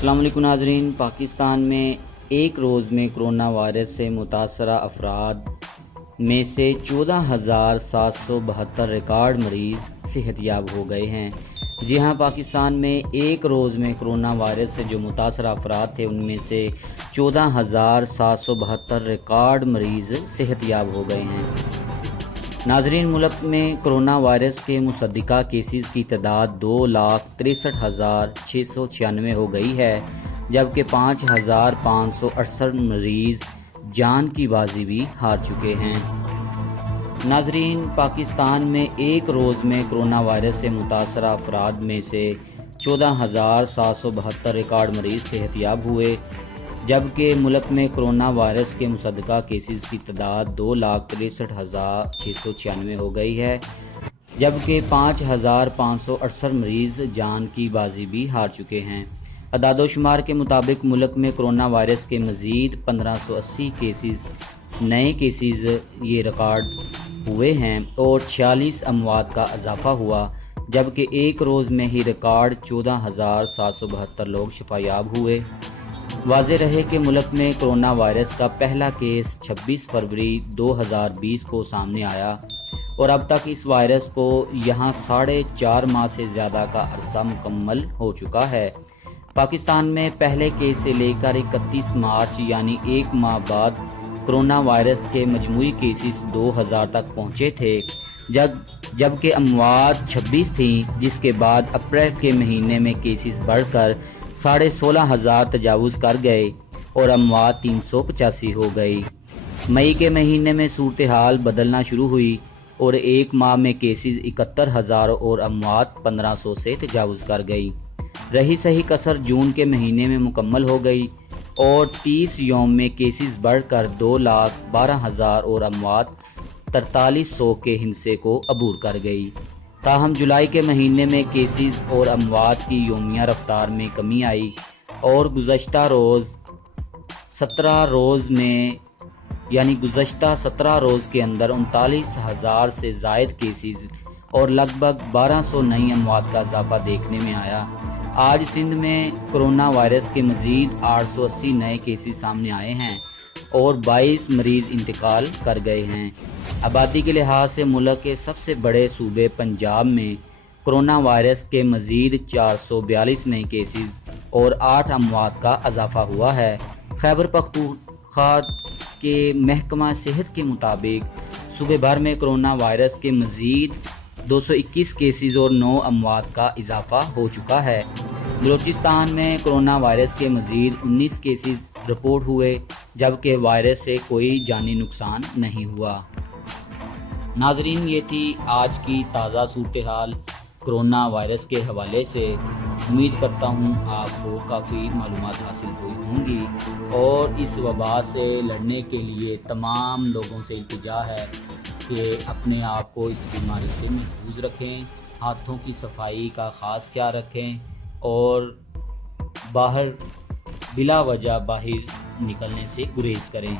अस्सलाम वालेकुम नाज़रीन। पाकिस्तान में एक रोज़ में कोरोना वायरस से मुतासरा अफराद में से 14,772 रिकॉर्ड मरीज़ सेहतयाब हो गए हैं। जी हाँ, पाकिस्तान में एक रोज़ में कोरोना वायरस से जो मुतासरा अफराद थे उनमें से 14,772 रिकॉर्ड मरीज़ सेहतयाब हो गए हैं। नाज़रीन, मुल्क में कोरोना वायरस के मुसद्दिका केसेस की तादाद 2,63,696 हो गई है, जबकि 5,568 मरीज़ जान की बाजी भी हार चुके हैं। नाज़रीन, पाकिस्तान में एक रोज़ में कोरोना वायरस से मुतासरा अफराद में से 14,772 रिकॉर्ड मरीज़ सेहतयाब हुए, जबकि मुल्क में कोरोना वायरस के मुसद्दिका केसेस की तादाद 2,63,696 हो गई है, जबकि 5,568 मरीज़ जान की बाजी भी हार चुके हैं। अदाद-ओ-शुमार के मुताबिक मुल्क में कोरोना वायरस के मज़ीद 1580 केसेस नए केसेस ये रिकॉर्ड हुए हैं और 46 अमवात का इजाफ़ा हुआ, जबकि एक रोज़ में ही रिकॉर्ड 14,772 लोग शफायाब हुए। वाज़ेह रहे कि मुल्क में कोरोना वायरस का पहला केस 26 फरवरी 2020 को सामने आया और अब तक इस वायरस को यहाँ 4.5 माह से ज़्यादा का अरसा मुकम्मल हो चुका है। पाकिस्तान में पहले केस से लेकर 31 मार्च यानी एक माह बाद कोरोना वायरस के मजमूई केसेस 2000 तक पहुँचे थे, जबकि अमवात 26 थीं, जिसके बाद अप्रैल के महीने में केसेस बढ़कर 16,500 तजावुज़ कर गए और अमवात 385 हो गई। मई के महीने में सूरत हाल बदलना शुरू हुई और एक माह में केसेस 71,000 और अमवात 1500 से तजावुज़ कर गई। रही सही कसर जून के महीने में मुकम्मल हो गई और 30 यौम में केसेस बढ़कर 2,12,000 और अमवात 4300 के हिस्से को अबूर कर गई। ताहम जुलाई के महीने में केसेस और अमवात की यौमिया रफ्तार में कमी आई और गुज़श्ता 17 रोज़ के अंदर 39,000 से ज़ायद केसेस और लगभग 1200 नई अमवात का इजाफा देखने में आया। आज सिंध में कोरोना वायरस के मज़ीद 880 नए केसेस सामने आए हैं और 22 मरीज़ इंतकाल कर गए हैं। आबादी के लिहाज से मुल्क के सबसे बड़े सूबे पंजाब में कोरोना वायरस के मज़ीद 442 नए केसेस और 8 अमवात का इजाफा हुआ है। खैबर पख्तूनख्वा के महकमा सेहत के मुताबिक सूबे भर में कोरोना वायरस के मज़ीद 221 केसेस और 9 अमवात का इजाफा हो चुका है। बलूचिस्तान में कोरोना वायरस के मज़ीद 19 केसेस रिपोर्ट हुए, जबकि वायरस से कोई जानी नुकसान नहीं हुआ। नाजरीन, ये थी आज की ताज़ा सूरत हाल कोरोना वायरस के हवाले से। उम्मीद करता हूँ आपको काफ़ी मालूमात हासिल हुई होंगी और इस वबा से लड़ने के लिए तमाम लोगों से इल्तिजा है कि अपने आप को इस बीमारी से महफूज रखें, हाथों की सफाई का ख़ास ख्याल रखें और बिला वजह बाहर निकलने से गुरेज करें।